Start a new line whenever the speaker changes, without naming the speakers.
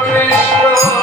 Krishna.